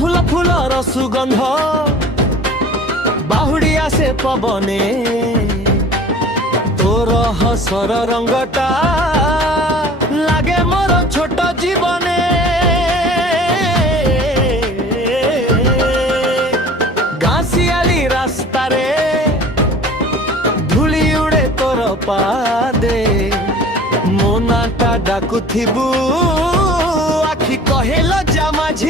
মহুল ফুলর সুগন্ধ বাহুড়ি আসে পবনে তোর হসর রঙটা লাগে মোর ছোট জীবনে গাঁসিয়ালি রাস্তারে ধূলি উড়ে তোর পাদে মো নাটা ডাকুথিবু আখি কহেল জামাঝি